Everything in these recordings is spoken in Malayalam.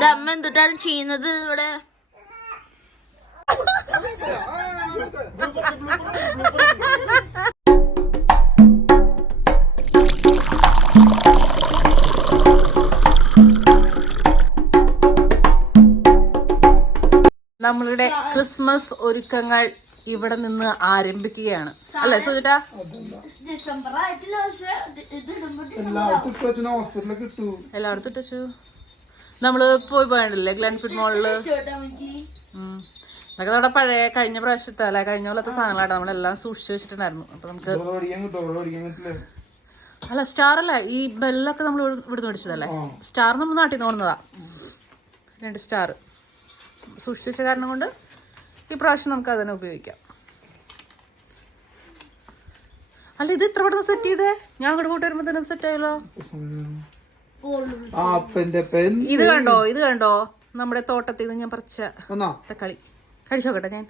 ദമ്മ എന്തിട്ടാണ് ചെയ്യുന്നത് ഇവിടെ? നമ്മളുടെ ക്രിസ്മസ് ഒരുക്കങ്ങൾ ഇവിടെ നിന്ന് ആരംഭിക്കുകയാണ് അല്ലേ സുജിട്ടാ? ഡിസംബർ ആയിട്ടില്ല, പക്ഷെ എല്ലായിടത്തും ഇട്ടു. നമ്മള് പോയില്ലേ ഗ്ലെൻഫിഡ് മോളില്. ഇതൊക്കെ നമ്മുടെ പഴയ കഴിഞ്ഞ പ്രാവശ്യത്തെ അല്ലെ കഴിഞ്ഞ പോലത്തെ സാധനങ്ങളാണ് നമ്മളെല്ലാം സൂക്ഷിച്ചു വെച്ചിട്ടുണ്ടായിരുന്നു. അപ്പൊ നമുക്ക് അല്ല സ്റ്റാർ അല്ല, ഈ ബെല്ലൊക്കെ നമ്മൾ ഇവിടുന്ന് മേടിച്ചതല്ലേ. സ്റ്റാർ നമ്മൾ നാട്ടിൽ നിന്ന് കൊണ്ടുവന്നതാ, 2 സ്റ്റാർ സൂക്ഷിച്ചു വെച്ച കാരണം കൊണ്ട് ഈ പ്രാവശ്യം നമുക്ക് അതിനെ ഉപയോഗിക്കാം. അല്ല ഇത് ഇത്ര പെട്ടെന്ന് സെറ്റ് ചെയ്തേ? ഞാൻ അങ്ങോട്ട് കൂട്ടി വരുമ്പോ തന്നെ സെറ്റ് ആയല്ലോ. ഇത് കണ്ടോ, ഇത് കണ്ടോ നമ്മുടെ തോട്ടത്തിൽ നിന്ന് ഞാൻ പറിച്ച തക്കാളി. കഴിച്ചോക്കട്ടെ ഞാൻ.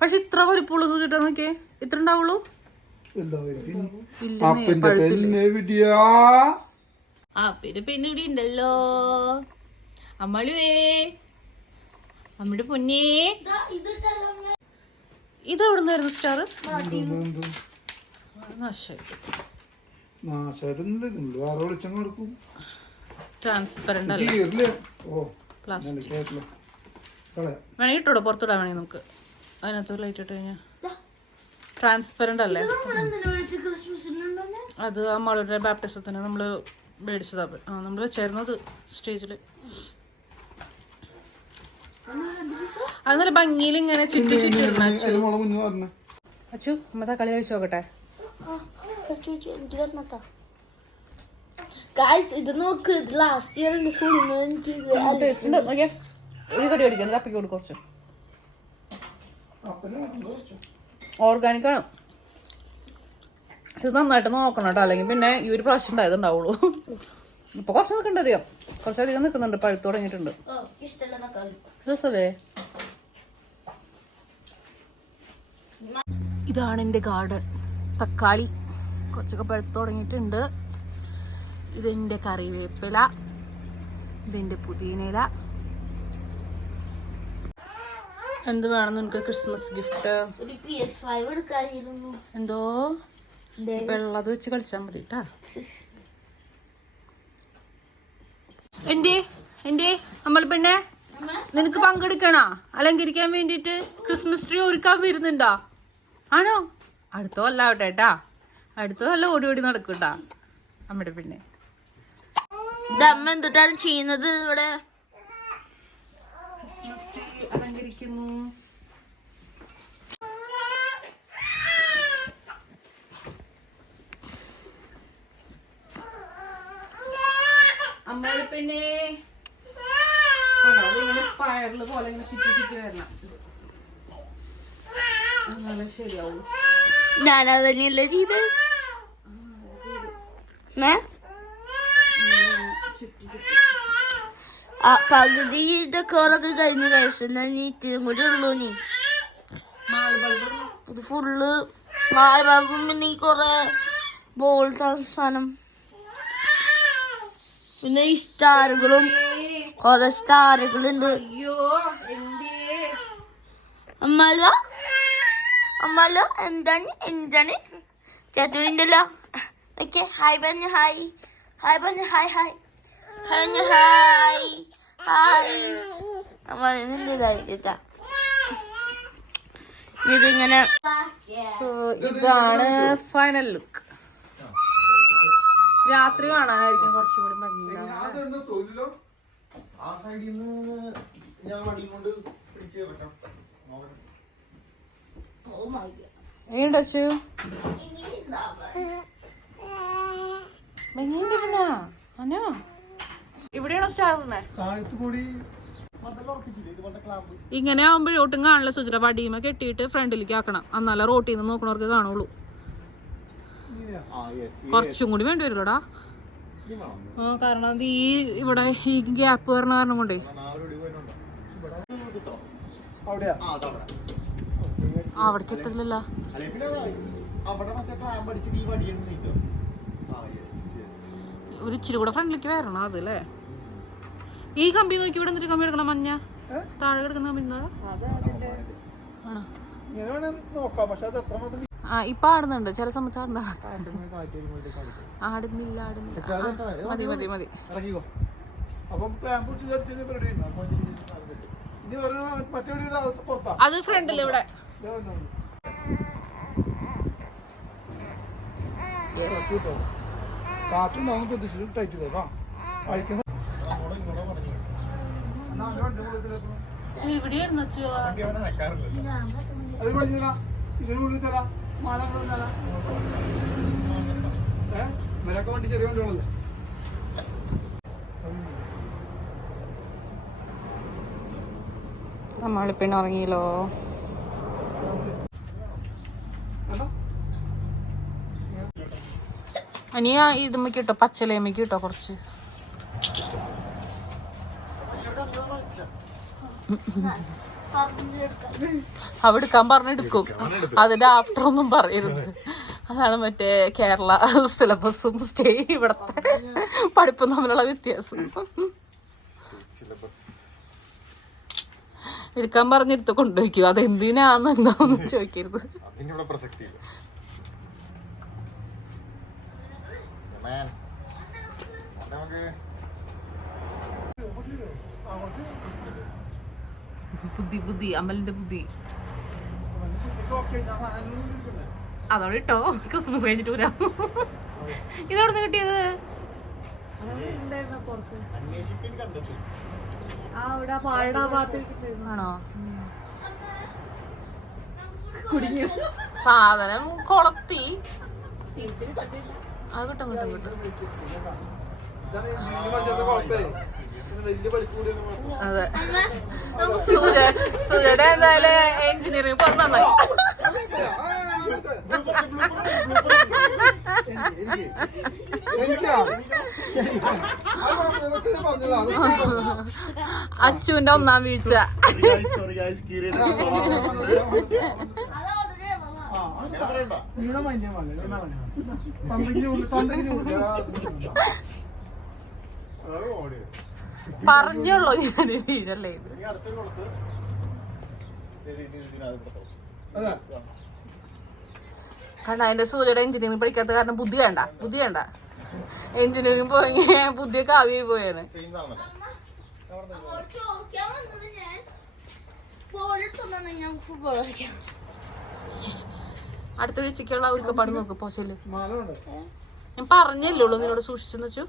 പക്ഷെ ഇത്ര വലിപ്പുള്ളൂ കിട്ടാ നോക്കിയേ, ഇത്ര ഉണ്ടാവുള്ളൂ. പിന്നെ ഇവിടെ ഉണ്ടല്ലോ അമ്മളുവേ, അമ്മയുടെ പൊന്നേ. ഇത് എവിടെ നിന്ന് വരുന്ന സ്റ്റാർ? ട്രാൻസ്പെറന്റ് അല്ലേ, പ്ലാസ്റ്റിക്. വേണമെങ്കിൽ ഇട്ടോടോ, പുറത്തിടാൻ വേണമെങ്കിൽ നമുക്ക്. അതിനകത്ത് ലൈറ്റ് ഇട്ട് കഴിഞ്ഞാൽ ട്രാൻസ്പെറന്റ് അല്ലേ. അത് അമ്മളുടെ ബാപ്റ്റിസത്തിന് നമ്മള് മേടിച്ചതാ. നമ്മള് വെച്ചായിരുന്നു സ്റ്റേജില്. അത് നല്ല ഭംഗിയിൽ ഇങ്ങനെ ചുറ്റി ചുറ്റി അച്ചു. അമ്മ തക്കാളി കഴിച്ചു നോക്കട്ടെ. ഇത് നോക്ക്, ഇത് ലാസ്റ്റ് ഇയർ സ്കൂളിൽ ഒരു കടി അടിക്കുന്നത് കപ്പിക്ക് കൊടുക്കും. കുറച്ച് ഓർഗാനിക് ആണ്. ഇത് നന്നായിട്ട് നോക്കണം കേട്ടോ, അല്ലെങ്കിൽ പിന്നെ ഈ ഒരു പ്രാവശ്യം ഉണ്ടായതുണ്ടാവുള്ളൂ. ഇപ്പൊ കുറച്ച് നിൽക്കണ്ട, അധികം കുറച്ചധികം നിൽക്കുന്നുണ്ട്, പഴുത്ത് തുടങ്ങിയിട്ടുണ്ട്. രസമല്ലേ? ഇതാണ് എൻ്റെ ഗാർഡൻ. തക്കാളി കുറച്ചൊക്കെ പഴുത്ത് തുടങ്ങിയിട്ടുണ്ട്. ഇതെൻ്റെ കറിവേപ്പില, ഇതെൻ്റെ പുതിനയില. എന്ത് വേണം നിനക്ക് ക്രിസ്മസ് ഗിഫ്റ്റ്? എന്തോ വെള്ളത് വെച്ച് കളിച്ചാൽ മതി കേട്ടാ. എന്റെ നമ്മൾ പിന്നെ നിനക്ക് പങ്കെടുക്കണോ അലങ്കരിക്കാൻ വേണ്ടിട്ട്? ക്രിസ്മസ് ട്രീ ഒരുക്കാൻ വരുന്നുണ്ടോ? ആണോ? അടുത്ത കൊല്ലാവട്ടെ കേട്ടാ, അടുത്ത കൊല്ലം ഓടി ഓടി നടക്കൂട്ടാ നമ്മുടെ. പിന്നെ ദമ്മ എന്തിട്ടാണ് ചെയ്യുന്നത് ഇവിടെ? ക്രിസ്മസ് ട്രീ അലങ്കരിക്കുന്നു. അമ്മയുടെ പിന്നെ ഇങ്ങനെ സ്പൈറല് പോലെ ഇങ്ങനെ ചുറ്റി ചുറ്റി വരണം, എന്നാലേ ശരിയാവുള്ളൂ. ഞാനതന്നെയല്ലേ ചെയ്ത്. പകുതി ഡെക്കോറൊക്കെ കഴിഞ്ഞ കഴിച്ചും ഇത്തിരി കൂടി ഉള്ളൂ. നീ ഇത് ഫുള്ള് നാല് ബൾബും പിന്നെ കൊറേ ബോൾസ് സാധനം, പിന്നെ ഈ സ്റ്റാറുകളും കൊറേ സ്റ്റാറുകളുണ്ട്. അമ്മാലോ അമ്മാലോ എന്താണ് എന്താണ് ചേട്ടനുണ്ടല്ലോ. ഓക്കെ, ഹായ് പറഞ്ഞ ഹായ്, ഹായ് പറഞ്ഞ hi, hi hi hi hi. അമ്മാതായി ചേച്ചാ. ഇതിങ്ങനെ ഇതാണ് ഫൈനൽ ലുക്ക്. രാത്രി കാണാനായിരിക്കും കുറച്ചും കൂടി ഭംഗി. ഇവിടെയാണോ സ്റ്റാറിനെ? ഇങ്ങനെ ആവുമ്പോഴേ ഒട്ടും കാണില്ല സുചിര. വടിയുമ കെട്ടിയിട്ട് ഫ്രണ്ടിലേക്ക് ആക്കണം, എന്നാലേ റോട്ടിൽ നിന്ന് നോക്കണവർക്ക് കാണുള്ളൂ. കുറച്ചും കൂടി വേണ്ടി വരുമല്ലോടാ. കാരണം ഈ ഇവിടെ ഈ ഗ്യാപ്പ് വരണ കാരണം കൊണ്ടേ അവിടേക്ക് എത്തില്ലല്ലോ. ഒരു ഇച്ചിരി കൂടെ ഫ്രണ്ടിലേക്ക് വരണം അത് അല്ലേ. ഈ കമ്പി നോക്കി ഇവിടെ എന്നിട്ട് കമ്പി എടുക്കണം, മഞ്ഞ താഴെ കിടക്കുന്ന കമ്പി ആണോ? ആ ഇപ്പൊ ആടുന്നുണ്ട്, ചില സമയത്ത് ആടുന്നില്ല. മതി മതി മതി. അത് ഫ്രണ്ടില് ഇവിടെ. വണ്ടി ചെറിയ വണ്ടികളല്ലേ. നമ്മളിപ്പിന്നെ ഉറങ്ങിയല്ലോ. ഇനി ഇതുമ്മക്ക് കിട്ടോ, പച്ചലേമ്മക്ക് കിട്ടോ കുറച്ച്. അവിടെ എടുക്കാൻ പറഞ്ഞെടുക്കും, അതിന്റെ ആഫ്റ്റർ ഒന്നും പറയരുത്. അതാണ് മറ്റേ കേരള സിലബസും സ്റ്റേ ഇവിടത്തെ പഠിപ്പും തമ്മിലുള്ള വ്യത്യാസം. എടുക്കാൻ പറഞ്ഞെടുത്ത് കൊണ്ടുപോയിക്കും, അതെന്തിനാന്ന് എന്താന്ന് ചോദിക്കരുത്. ബുദ്ധി അമലിന്റെ ബുദ്ധി അതോടെ ഇട്ടോ. ക്രിസ്മസ് കഴിഞ്ഞിട്ട് വരാം. ഇതെവിടെ നിന്ന് കിട്ടിയത്? ആണോ? സാധനം കൊളത്തി. അത് കിട്ടും കിട്ടും കിട്ടും. അതെ, സൂര്യയുടെ എന്തായാലും എഞ്ചിനീയറിംഗ് ഇപ്പൊ നന്നായി. അച്ചുവിന്റെ ഒന്നാം വീഴ്ച. പറഞ്ഞോളൂ ഞാൻ വീഴല്ലേ ഇത്. കാരണം അതിന്റെ സൂര്യയുടെ എഞ്ചിനീയറിംഗ് പഠിക്കാത്ത കാരണം ബുദ്ധി വേണ്ട. എഞ്ചിനീയറിംഗ് പോയി ബുദ്ധിയൊക്കെ ആവിയായി പോയേനെ. അടുത്ത വീഴ്ചക്കുള്ള ഒരുക്കപ്പാട് നോക്ക് പോച്ചല്. ഞാൻ പറഞ്ഞല്ലേ ഉള്ളൂ നിന്നോട് സൂക്ഷിച്ചെന്ന് വെച്ചു.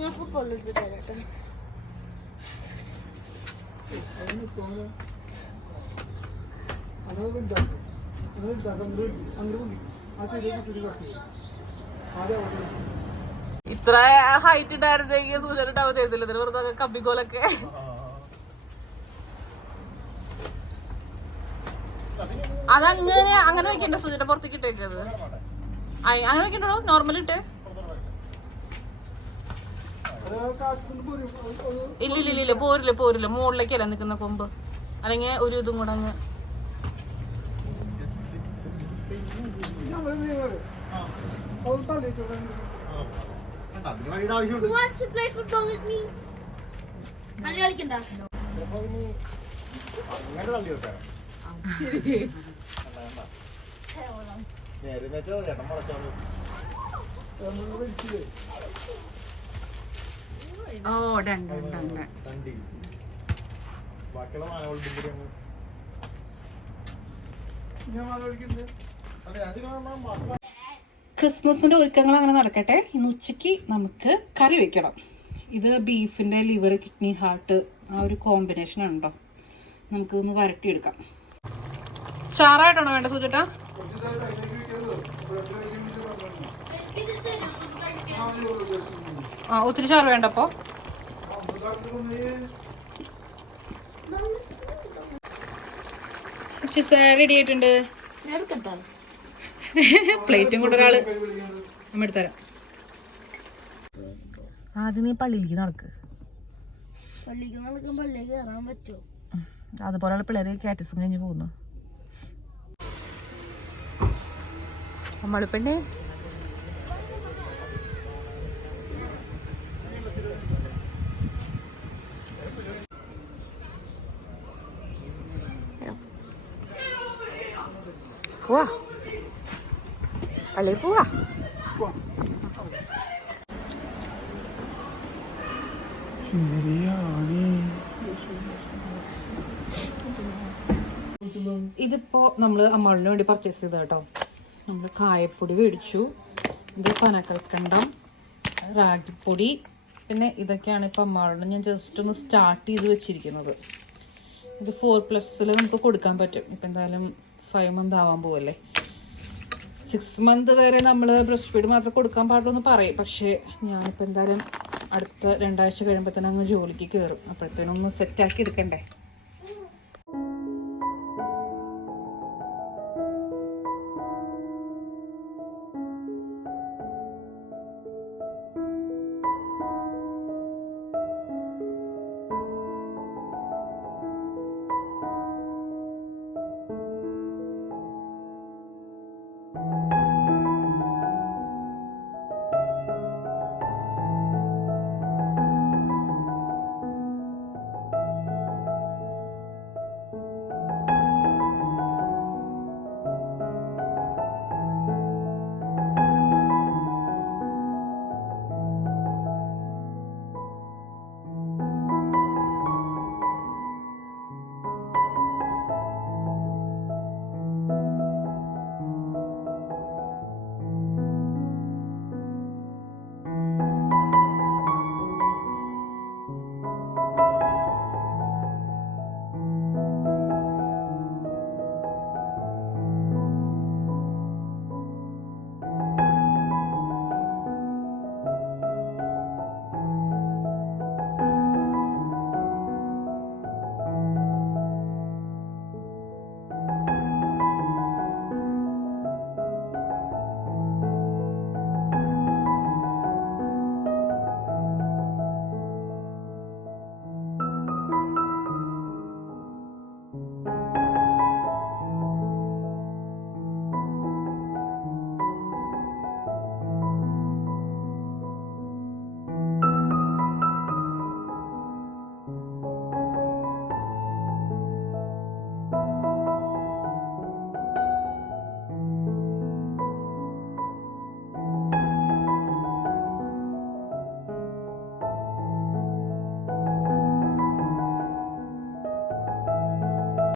ഞാൻ ഫുട്ബോൾ എടുത്തിട്ട് ഇത്ര ഹൈറ്റ് ഉണ്ടായിരുന്നെങ്കിൽ സൂചന ഉണ്ടാവും തരുന്നില്ല. വെറുതെ കമ്പിക്കോലൊക്കെ. അതങ്ങനെ വെക്കണ്ട, സൂചന പുറത്തേക്ക് ഇട്ടേക്കത്. അങ്ങനെ വെക്കണ്ടോ? നോർമൽ ഇട്ടേ. ഇല്ല പോരില്ല. മുകളിലേക്കല്ല നിക്കുന്ന കൊമ്പ്. അല്ലെങ്കിൽ ഒരു ഇതും കൂടെ അങ്ങ് ക്രിസ്മസിന്റെ ഒരുക്കങ്ങൾ അങ്ങനെ നടക്കട്ടെ. ഇന്ന് ഉച്ചയ്ക്ക് നമുക്ക് കറി വെക്കണം. ഇത് ബീഫിന്റെ ലിവർ, കിഡ്നി, ഹാർട്ട് ആ ഒരു കോമ്പിനേഷൻ ഉണ്ടോ. നമുക്ക് ഒന്ന് വരട്ടിയെടുക്കാം. ചാറായിട്ടാണോ വേണ്ട സൂചേട്ടാ? ആ ഒത്തിരി ചാറ് വേണ്ടപ്പോ. റെഡി ആയിട്ടുണ്ട്. പ്ലേറ്റും കൂടെ ഒരാള് നമ്മ എടുത്തരാം. ആദ്യം നീ പള്ളിയിലേക്ക് നടക്ക്. പള്ളിക്ക് കയറാൻ പറ്റുമോ? അതുപോലെ പിള്ളേര് കാറ്റസും കഴിഞ്ഞ് പോകുന്നു. അമ്മാളിപ്പെണ്ണേ പോവാ പള്ളി പോവാ. ഇതിപ്പോ നമ്മള് അമ്മാളിന് വേണ്ടി പർച്ചേസ് ചെയ്ത കേട്ടോ. നമ്മൾ കായപ്പൊടി മേടിച്ചു, ഇത് പനക്കൽക്കണ്ടം, റാഗിപ്പൊടി, പിന്നെ ഇതൊക്കെയാണ് ഇപ്പൊ അമ്മാളിന് ഞാൻ ജസ്റ്റ് ഒന്ന് സ്റ്റാർട്ട് ചെയ്ത് വെച്ചിരിക്കുന്നത്. ഇത് 4+ നമുക്ക് കൊടുക്കാൻ പറ്റും. ഇപ്പം എന്തായാലും 5 month ആവാൻ പോവല്ലേ. 6 month വരെ നമ്മൾ ബ്രസ്റ്റ് ഫീഡ് മാത്രം കൊടുക്കാൻ പാടുള്ളൂ എന്ന് പറയും. പക്ഷേ ഞാനിപ്പോൾ എന്തായാലും അടുത്ത 2 ആഴ്ച കഴിയുമ്പോൾ തന്നെ അങ്ങ് ജോലിക്ക് കയറും. അപ്പോഴത്തേനൊന്ന് സെറ്റാക്കി എടുക്കണ്ടേ.